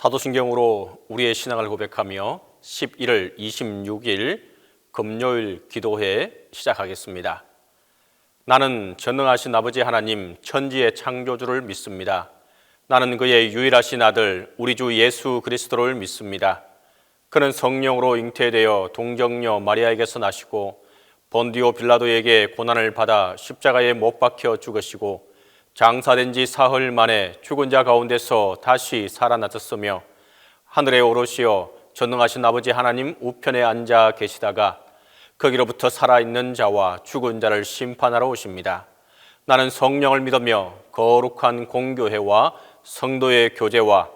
사도신경으로 우리의 신앙을 고백하며 11월 26일 금요일 기도회 시작하겠습니다. 나는 전능하신 아버지 하나님 천지의 창조주를 믿습니다. 나는 그의 유일하신 아들 우리 주 예수 그리스도를 믿습니다. 그는 성령으로 잉태되어 동정녀 마리아에게서 나시고 본디오 빌라도에게 고난을 받아 십자가에 못 박혀 죽으시고 장사된 지 사흘 만에 죽은 자 가운데서 다시 살아나셨으며 하늘에 오르시어 전능하신 아버지 하나님 우편에 앉아 계시다가 거기로부터 살아있는 자와 죽은 자를 심판하러 오십니다. 나는 성령을 믿으며 거룩한 공교회와 성도의 교제와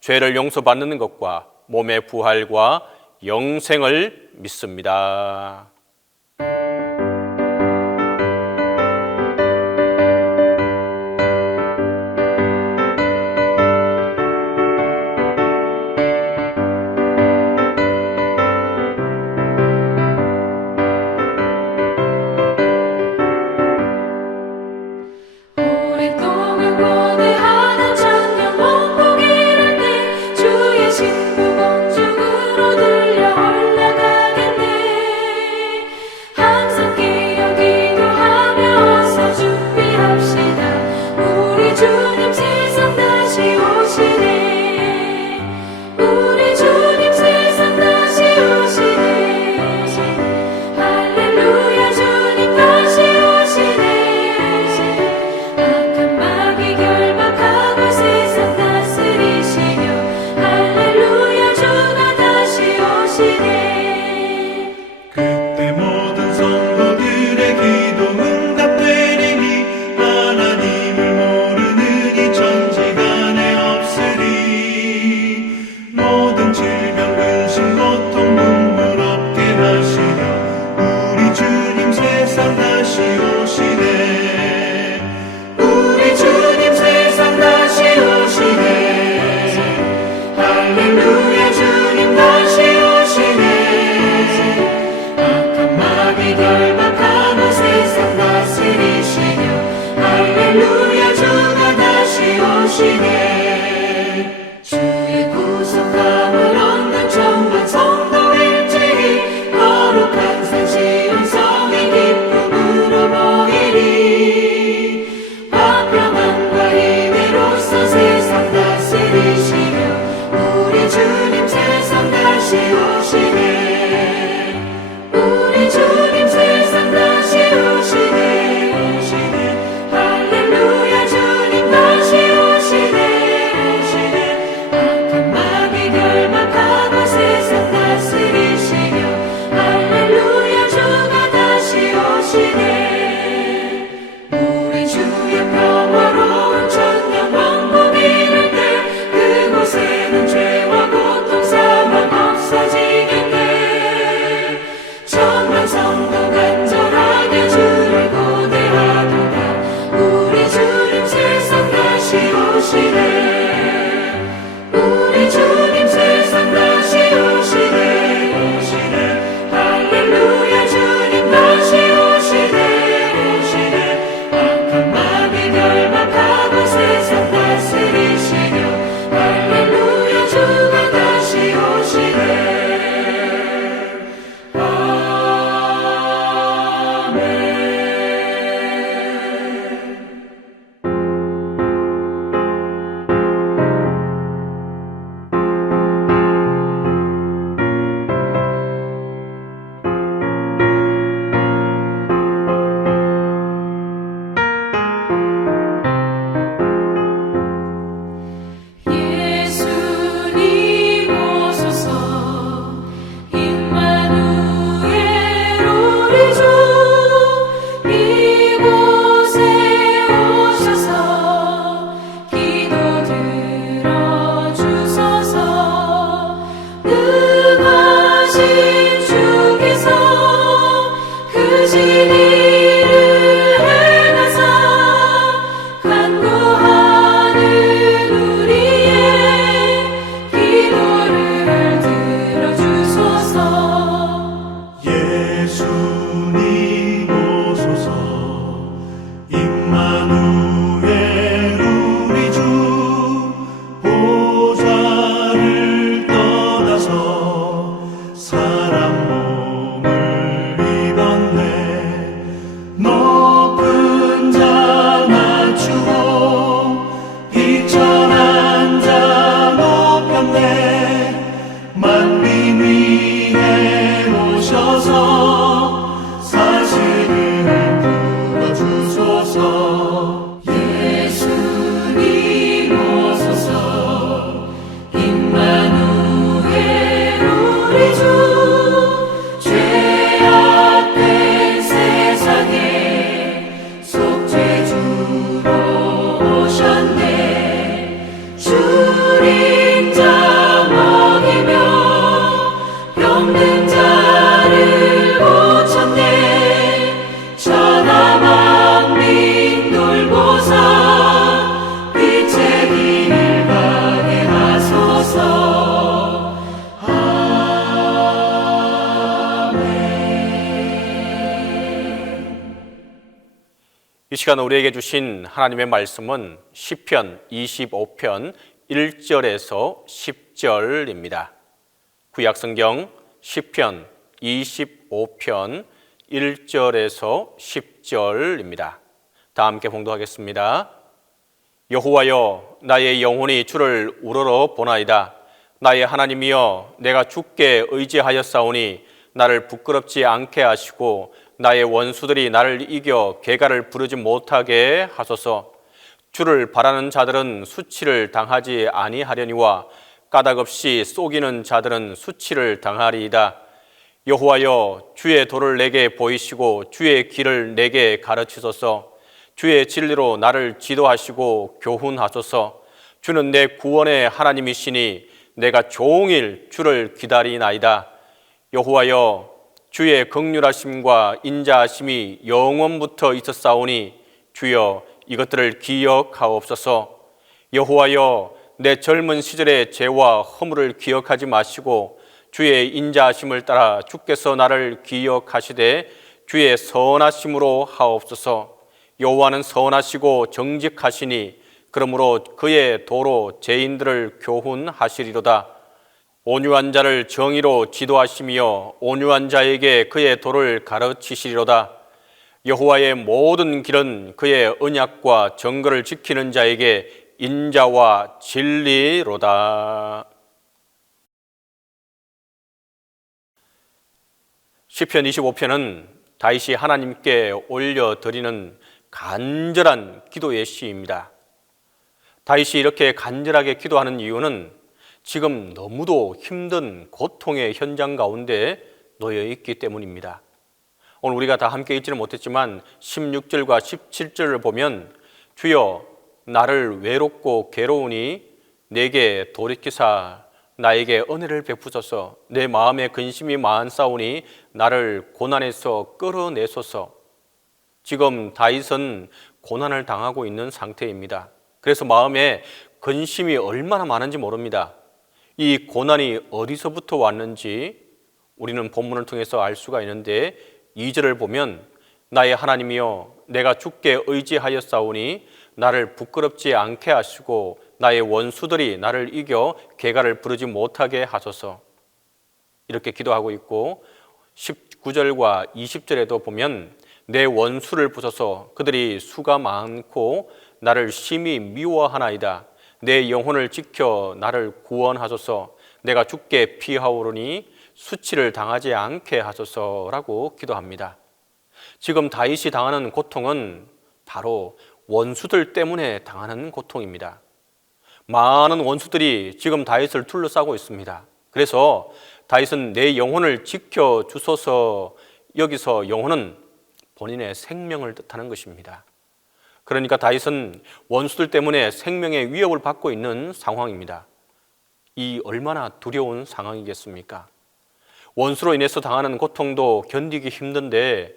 죄를 용서받는 것과 몸의 부활과 영생을 믿습니다. 할렐루야 오셨네. 만민 위에 오셔서 사실을 풀어주소서. 예수님 오소서. 임마누엘 우리 주, 죄악된 세상에 속죄주로 오셨네. 주님 자 먹이며 병든 자를 고쳤네. 천하 만민 돌보사 빛의 길 가게 하소서. 이 시간 우리에게 주신 하나님의 말씀은 시편 25편 1절에서 10절입니다. 구약성경 시편 25편 1절에서 10절입니다. 다 함께 봉독하겠습니다. 여호와여, 나의 영혼이 주를 우러러 보나이다. 나의 하나님이여, 내가 주께 의지하였사오니 나를 부끄럽지 않게 하시고 나의 원수들이 나를 이겨 개가를 부르지 못하게 하소서. 주를 바라는 자들은 수치를 당하지 아니하려니와 까닭없이 속이는 자들은 수치를 당하리이다. 여호와여, 주의 도를 내게 보이시고 주의 길을 내게 가르치소서. 주의 진리로 나를 지도하시고 교훈하소서. 주는 내 구원의 하나님이시니 내가 종일 주를 기다리나이다. 여호와여, 주의 긍휼하심과 인자하심이 영원부터 있었사오니 주여 이것들을 기억하옵소서. 여호와여, 내 젊은 시절의 죄와 허물을 기억하지 마시고 주의 인자하심을 따라 주께서 나를 기억하시되 주의 선하심으로 하옵소서. 여호와는 선하시고 정직하시니 그러므로 그의 도로 죄인들을 교훈하시리로다. 온유한 자를 정의로 지도하시며 온유한 자에게 그의 도를 가르치시리로다. 여호와의 모든 길은 그의 언약과 정거를 지키는 자에게 인자와 진리로다. 시편 25편은 다윗이 하나님께 올려드리는 간절한 기도의 시입니다. 다윗이 이렇게 간절하게 기도하는 이유는 지금 너무도 힘든 고통의 현장 가운데 놓여 있기 때문입니다. 오늘 우리가 다 함께 읽지는 못했지만 16절과 17절을 보면 주여 나를 외롭고 괴로우니 내게 돌이키사 나에게 은혜를 베푸소서. 내 마음에 근심이 많사오니 나를 고난에서 끌어내소서. 지금 다윗은 고난을 당하고 있는 상태입니다. 그래서 마음에 근심이 얼마나 많은지 모릅니다. 이 고난이 어디서부터 왔는지 우리는 본문을 통해서 알 수가 있는데 2절을 보면 나의 하나님이여, 내가 주께 의지하였사오니 나를 부끄럽지 않게 하시고 나의 원수들이 나를 이겨 개가를 부르지 못하게 하소서. 이렇게 기도하고 있고 19절과 20절에도 보면 내 원수를 부숴서 그들이 수가 많고 나를 심히 미워하나이다. 내 영혼을 지켜 나를 구원하소서. 내가 주께 피하오르니 수치를 당하지 않게 하소서라고 기도합니다. 지금 다윗이 당하는 고통은 바로 원수들 때문에 당하는 고통입니다. 많은 원수들이 지금 다윗을 둘러싸고 있습니다. 그래서 다윗은 내 영혼을 지켜주소서, 여기서 영혼은 본인의 생명을 뜻하는 것입니다. 그러니까 다윗은 원수들 때문에 생명의 위협을 받고 있는 상황입니다. 이 얼마나 두려운 상황이겠습니까? 원수로 인해서 당하는 고통도 견디기 힘든데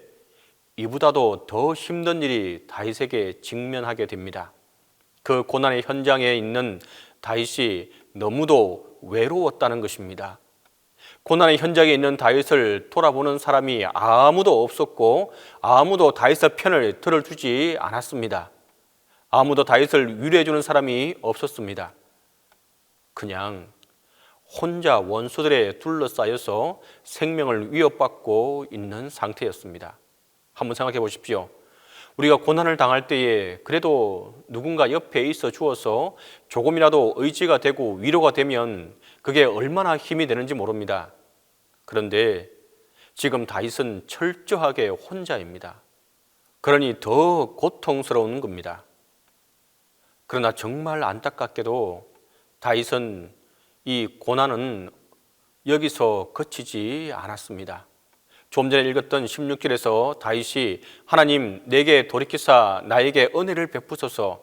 이보다도 더 힘든 일이 다윗에게 직면하게 됩니다. 그 고난의 현장에 있는 다윗이 너무도 외로웠다는 것입니다. 고난의 현장에 있는 다윗을 돌아보는 사람이 아무도 없었고 아무도 다윗의 편을 들어주지 않았습니다. 아무도 다윗을 위로해 주는 사람이 없었습니다. 그냥 혼자 원수들에 둘러싸여서 생명을 위협받고 있는 상태였습니다. 한번 생각해 보십시오. 우리가 고난을 당할 때에 그래도 누군가 옆에 있어 주어서 조금이라도 의지가 되고 위로가 되면 그게 얼마나 힘이 되는지 모릅니다. 그런데 지금 다윗은 철저하게 혼자입니다. 그러니 더 고통스러운 겁니다. 그러나 정말 안타깝게도 다윗은 이 고난은 여기서 그치지 않았습니다. 좀 전에 읽었던 16절에서 다윗이 하나님 내게 돌이키사 나에게 은혜를 베푸소서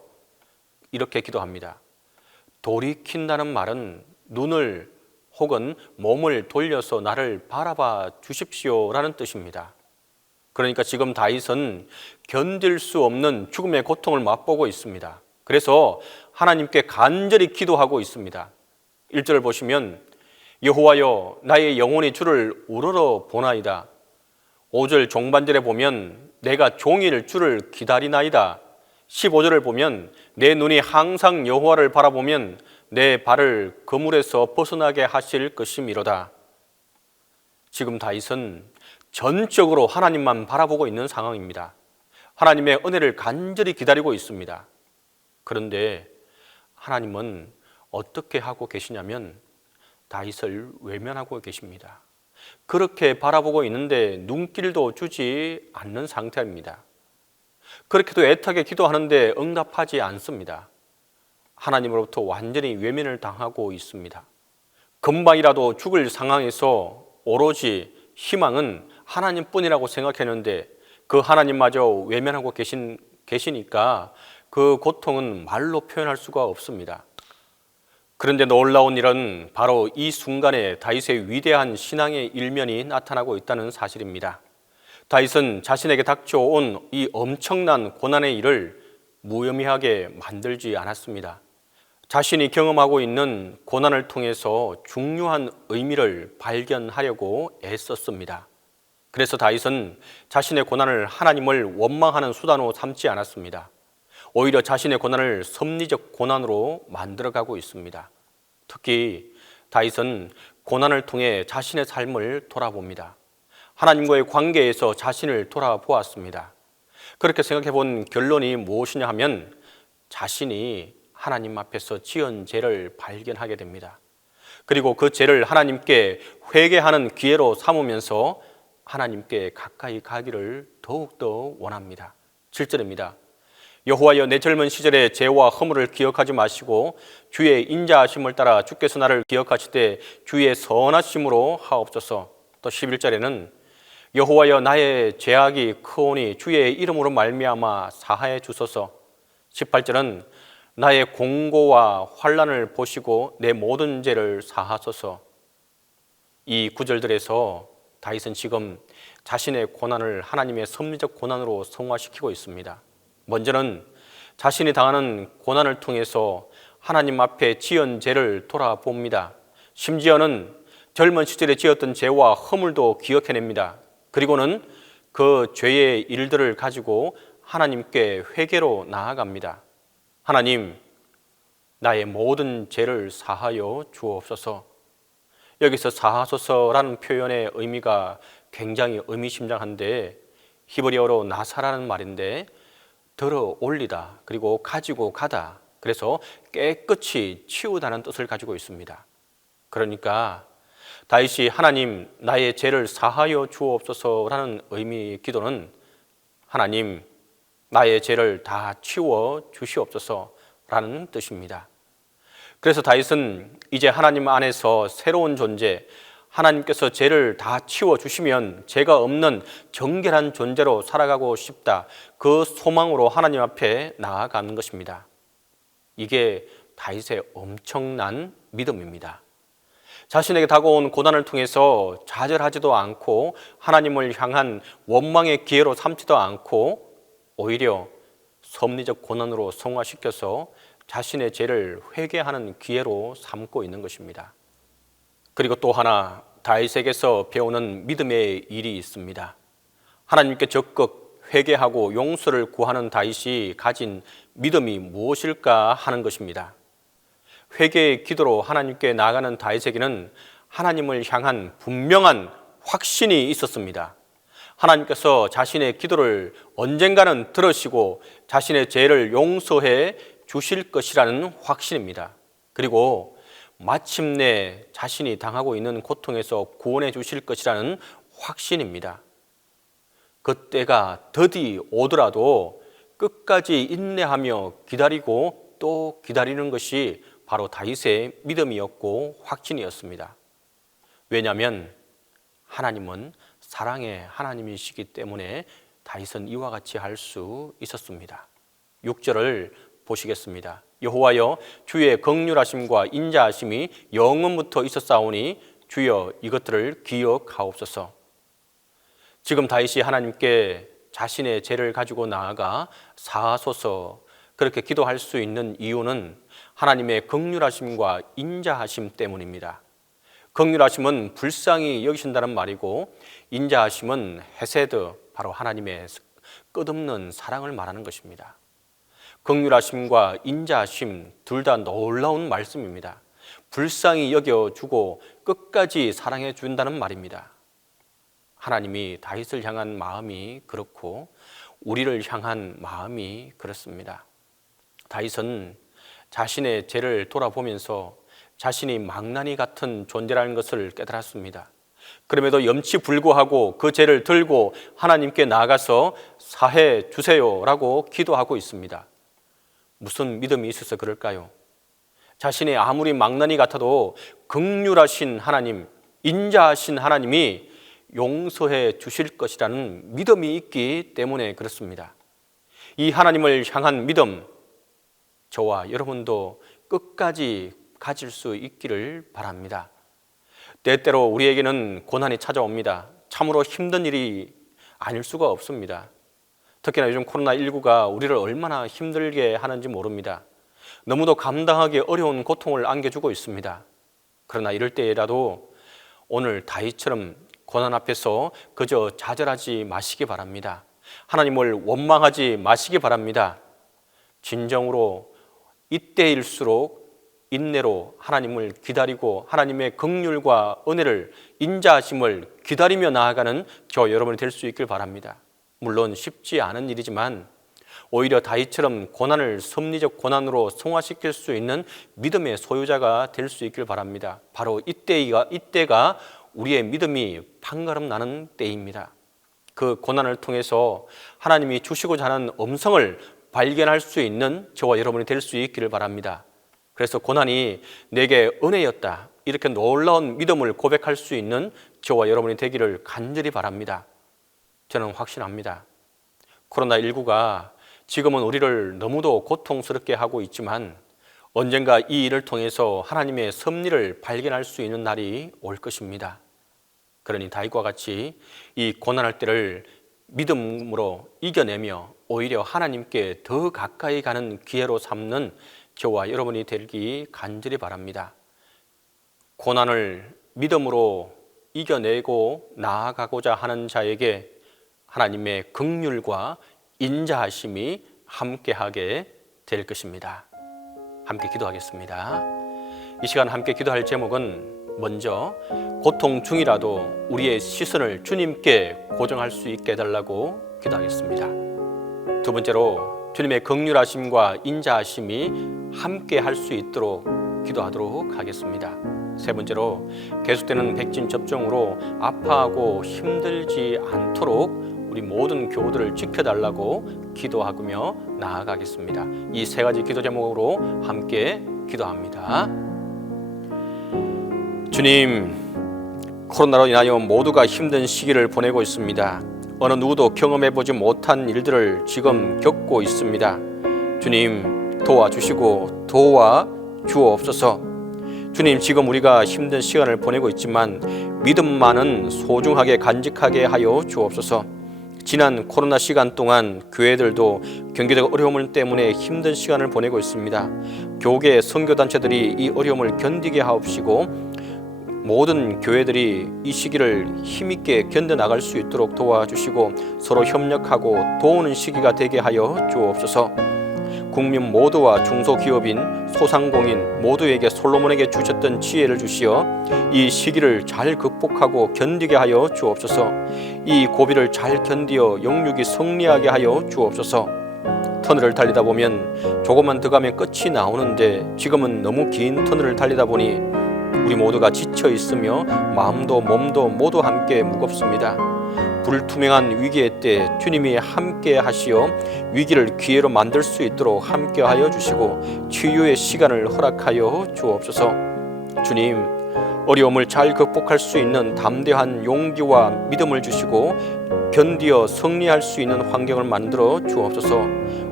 이렇게 기도합니다. 돌이킨다는 말은 눈을 혹은 몸을 돌려서 나를 바라봐 주십시오라는 뜻입니다. 그러니까 지금 다윗은 견딜 수 없는 죽음의 고통을 맛보고 있습니다. 그래서 하나님께 간절히 기도하고 있습니다. 1절을 보시면 여호와여 나의 영혼이 주를 우러러 보나이다. 5절 종반절에 보면 내가 종일 주를 기다리나이다. 15절을 보면 내 눈이 항상 여호와를 바라보면 내 발을 그물에서 벗어나게 하실 것이미로다. 지금 다윗은 전적으로 하나님만 바라보고 있는 상황입니다. 하나님의 은혜를 간절히 기다리고 있습니다. 그런데 하나님은 어떻게 하고 계시냐면 다윗을 외면하고 계십니다. 그렇게 바라보고 있는데 눈길도 주지 않는 상태입니다. 그렇게도 애타게 기도하는데 응답하지 않습니다. 하나님으로부터 완전히 외면을 당하고 있습니다. 금방이라도 죽을 상황에서 오로지 희망은 하나님뿐이라고 생각했는데 그 하나님마저 외면하고 계시니까 그 고통은 말로 표현할 수가 없습니다. 그런데 놀라운 일은 바로 이 순간에 다윗의 위대한 신앙의 일면이 나타나고 있다는 사실입니다. 다윗은 자신에게 닥쳐온 이 엄청난 고난의 일을 무의미하게 만들지 않았습니다. 자신이 경험하고 있는 고난을 통해서 중요한 의미를 발견하려고 애썼습니다. 그래서 다윗은 자신의 고난을 하나님을 원망하는 수단으로 삼지 않았습니다. 오히려 자신의 고난을 섭리적 고난으로 만들어가고 있습니다. 특히 다윗은 고난을 통해 자신의 삶을 돌아봅니다. 하나님과의 관계에서 자신을 돌아보았습니다. 그렇게 생각해 본 결론이 무엇이냐 하면 자신이 하나님 앞에서 지은 죄를 발견하게 됩니다. 그리고 그 죄를 하나님께 회개하는 기회로 삼으면서 하나님께 가까이 가기를 더욱더 원합니다. 7절입니다. 여호와여 내 젊은 시절의 죄와 허물을 기억하지 마시고 주의 인자하심을 따라 주께서 나를 기억하시되 주의 선하심으로 하옵소서. 또 11절에는 여호와여 나의 죄악이 크오니 주의 이름으로 말미암아 사하여 주소서. 18절은 나의 공고와 환난을 보시고 내 모든 죄를 사하소서. 이 구절들에서 다윗은 지금 자신의 고난을 하나님의 섭리적 고난으로 성화시키고 있습니다. 먼저는 자신이 당하는 고난을 통해서 하나님 앞에 지은 죄를 돌아봅니다. 심지어는 젊은 시절에 지었던 죄와 허물도 기억해냅니다. 그리고는 그 죄의 일들을 가지고 하나님께 회개로 나아갑니다. 하나님, 나의 모든 죄를 사하여 주옵소서. 여기서 사하소서라는 표현의 의미가 굉장히 의미심장한데 히브리어로 나사라는 말인데 들어 올리다 그리고 가지고 가다, 그래서 깨끗이 치우다는 뜻을 가지고 있습니다. 그러니까 다윗이 하나님 나의 죄를 사하여 주옵소서라는 의미의 기도는 하나님 나의 죄를 다 치워 주시옵소서라는 뜻입니다. 그래서 다윗은 이제 하나님 안에서 새로운 존재, 하나님께서 죄를 다 치워 주시면 죄가 없는 정결한 존재로 살아가고 싶다, 그 소망으로 하나님 앞에 나아가는 것입니다. 이게 다윗의 엄청난 믿음입니다. 자신에게 다가온 고난을 통해서 좌절하지도 않고 하나님을 향한 원망의 기회로 삼지도 않고 오히려 섭리적 고난으로 성화시켜서 자신의 죄를 회개하는 기회로 삼고 있는 것입니다. 그리고 또 하나 다윗에게서 배우는 믿음의 일이 있습니다. 하나님께 적극 회개하고 용서를 구하는 다윗이 가진 믿음이 무엇일까 하는 것입니다. 회개의 기도로 하나님께 나아가는 다윗에게는 하나님을 향한 분명한 확신이 있었습니다. 하나님께서 자신의 기도를 언젠가는 들으시고 자신의 죄를 용서해 주실 것이라는 확신입니다. 그리고 마침내 자신이 당하고 있는 고통에서 구원해 주실 것이라는 확신입니다. 그때가 더디 오더라도 끝까지 인내하며 기다리고 또 기다리는 것이 바로 다윗의 믿음이었고 확신이었습니다. 왜냐하면 하나님은 사랑의 하나님이시기 때문에 다윗은 이와 같이 할 수 있었습니다. 6절을 보시겠습니다. 여호와여, 주의 긍휼하심과 인자하심이 영원부터 있었사오니 주여 이것들을 기억하옵소서. 지금 다윗이 하나님께 자신의 죄를 가지고 나아가 사하소서 그렇게 기도할 수 있는 이유는 하나님의 긍휼하심과 인자하심 때문입니다. 긍휼하심은 불쌍히 여기신다는 말이고 인자하심은 헤세드, 바로 하나님의 끝없는 사랑을 말하는 것입니다. 긍휼하심과 인자하심 둘 다 놀라운 말씀입니다. 불쌍히 여겨주고 끝까지 사랑해 준다는 말입니다. 하나님이 다윗을 향한 마음이 그렇고 우리를 향한 마음이 그렇습니다. 다윗은 자신의 죄를 돌아보면서 자신이 망나니 같은 존재라는 것을 깨달았습니다. 그럼에도 염치불구하고 그 죄를 들고 하나님께 나아가서 사해 주세요라고 기도하고 있습니다. 무슨 믿음이 있어서 그럴까요? 자신이 아무리 망나니 같아도 긍휼하신 하나님, 인자하신 하나님이 용서해 주실 것이라는 믿음이 있기 때문에 그렇습니다. 이 하나님을 향한 믿음, 저와 여러분도 끝까지 가질 수 있기를 바랍니다. 때때로 우리에게는 고난이 찾아옵니다. 참으로 힘든 일이 아닐 수가 없습니다. 특히나 요즘 코로나19가 우리를 얼마나 힘들게 하는지 모릅니다. 너무도 감당하기 어려운 고통을 안겨주고 있습니다. 그러나 이럴 때라도 오늘 다윗처럼 고난 앞에서 그저 좌절하지 마시기 바랍니다. 하나님을 원망하지 마시기 바랍니다. 진정으로 이때일수록 인내로 하나님을 기다리고 하나님의 긍휼과 은혜를, 인자하심을 기다리며 나아가는 저 여러분이 될 수 있길 바랍니다. 물론 쉽지 않은 일이지만 오히려 다윗처럼 고난을 섭리적 고난으로 승화시킬 수 있는 믿음의 소유자가 될 수 있길 바랍니다. 바로 이때가 우리의 믿음이 판가름 나는 때입니다. 그 고난을 통해서 하나님이 주시고자 하는 음성을 발견할 수 있는 저와 여러분이 될 수 있기를 바랍니다. 그래서 고난이 내게 은혜였다, 이렇게 놀라운 믿음을 고백할 수 있는 저와 여러분이 되기를 간절히 바랍니다. 저는 확신합니다. 코로나19가 지금은 우리를 너무도 고통스럽게 하고 있지만 언젠가 이 일을 통해서 하나님의 섭리를 발견할 수 있는 날이 올 것입니다. 그러니 다윗과 같이 이 고난할 때를 믿음으로 이겨내며 오히려 하나님께 더 가까이 가는 기회로 삼는 저와 여러분이 되기 간절히 바랍니다. 고난을 믿음으로 이겨내고 나아가고자 하는 자에게 하나님의 긍휼과 인자하심이 함께하게 될 것입니다. 함께 기도하겠습니다. 이 시간 함께 기도할 제목은 먼저 고통 중이라도 우리의 시선을 주님께 고정할 수 있게 해달라고 기도하겠습니다. 두 번째로 주님의 긍휼하심과 인자하심이 함께 할 수 있도록 기도하도록 하겠습니다. 세 번째로 계속되는 백신 접종으로 아파하고 힘들지 않도록 우리 모든 교우들을 지켜달라고 기도하며 나아가겠습니다. 이 세 가지 기도 제목으로 함께 기도합니다. 주님, 코로나로 인하여 모두가 힘든 시기를 보내고 있습니다. 어느 누구도 경험해보지 못한 일들을 지금 겪고 있습니다. 주님, 도와주시고 도와주옵소서. 주님, 지금 우리가 힘든 시간을 보내고 있지만 믿음만은 소중하게 간직하게 하여 주옵소서. 지난 코로나 시간 동안 교회들도 경제적 어려움 때문에 힘든 시간을 보내고 있습니다. 교계 선교단체들이 이 어려움을 견디게 하옵시고 모든 교회들이 이 시기를 힘있게 견뎌나갈 수 있도록 도와주시고 서로 협력하고 도우는 시기가 되게 하여 주옵소서. 국민 모두와 중소기업인, 소상공인 모두에게 솔로몬에게 주셨던 지혜를 주시어 이 시기를 잘 극복하고 견디게 하여 주옵소서. 이 고비를 잘 견디어 영육이 승리하게 하여 주옵소서. 터널을 달리다 보면 조금만 더 가면 끝이 나오는데 지금은 너무 긴 터널을 달리다 보니 우리 모두가 지쳐 있으며 마음도 몸도 모두 함께 무겁습니다. 불투명한 위기의 때 주님이 함께 하시어 위기를 기회로 만들 수 있도록 함께 하여 주시고 치유의 시간을 허락하여 주옵소서. 주님, 어려움을 잘 극복할 수 있는 담대한 용기와 믿음을 주시고 견디어 승리할 수 있는 환경을 만들어 주옵소서.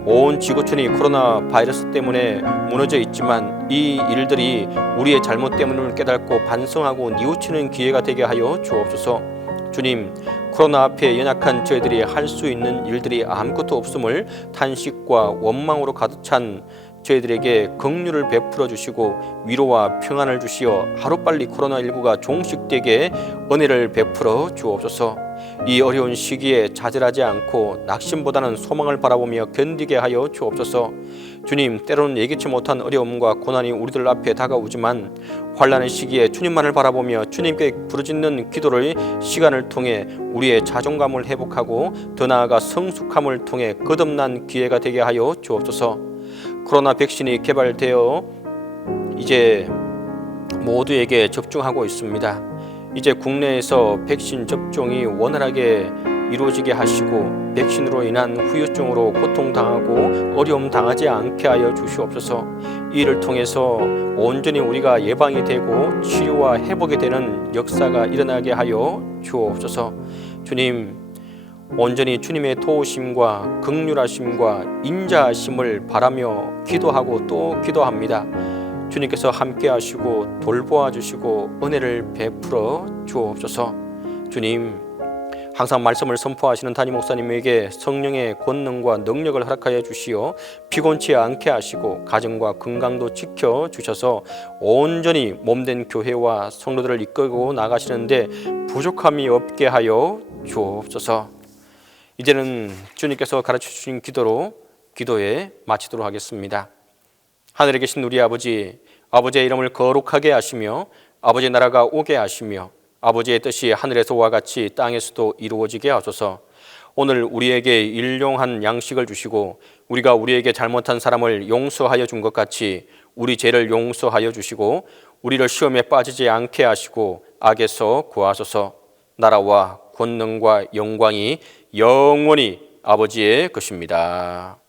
온 지구촌이 코로나 바이러스 때문에 무너져 있지만 이 일들이 우리의 잘못 때문을 깨닫고 반성하고 뉘우치는 기회가 되게 하여 주옵소서. 주님, 코로나 앞에 연약한 저희들이 할 수 있는 일들이 아무것도 없음을 탄식과 원망으로 가득 찬 저희들에게 긍휼을 베풀어 주시고 위로와 평안을 주시어 하루빨리 코로나19가 종식되게 은혜를 베풀어 주옵소서. 이 어려운 시기에 좌절하지 않고 낙심보다는 소망을 바라보며 견디게 하여 주옵소서. 주님, 때로는 예기치 못한 어려움과 고난이 우리들 앞에 다가오지만 환난의 시기에 주님만을 바라보며 주님께 부르짖는 기도를 시간을 통해 우리의 자존감을 회복하고 더 나아가 성숙함을 통해 거듭난 기회가 되게 하여 주옵소서. 코로나 백신이 개발되어 이제 모두에게 접종하고 있습니다. 이제 국내에서 백신 접종이 원활하게 이루어지게 하시고 백신으로 인한 후유증으로 고통당하고 어려움 당하지 않게 하여 주시옵소서. 이를 통해서 온전히 우리가 예방이 되고 치료와 회복이 되는 역사가 일어나게 하여 주옵소서. 주님, 온전히 주님의 도우심과 긍휼하심과 인자하심을 바라며 기도하고 또 기도합니다. 주님께서 함께 하시고 돌보아 주시고 은혜를 베풀어 주옵소서. 주님, 항상 말씀을 선포하시는 담임 목사님에게 성령의 권능과 능력을 허락하여 주시어 피곤치 않게 하시고 가정과 건강도 지켜 주셔서 온전히 몸된 교회와 성도들을 이끌고 나가시는데 부족함이 없게 하여 주옵소서. 이제는 주님께서 가르쳐 주신 기도로 기도에 마치도록 하겠습니다. 하늘에 계신 우리 아버지, 아버지의 이름을 거룩하게 하시며 아버지의 나라가 오게 하시며 아버지의 뜻이 하늘에서와 같이 땅에서도 이루어지게 하소서. 오늘 우리에게 일용한 양식을 주시고 우리가 우리에게 잘못한 사람을 용서하여 준 것 같이 우리 죄를 용서하여 주시고 우리를 시험에 빠지지 않게 하시고 악에서 구하소서. 나라와 권능과 영광이 영원히 아버지의 것입니다.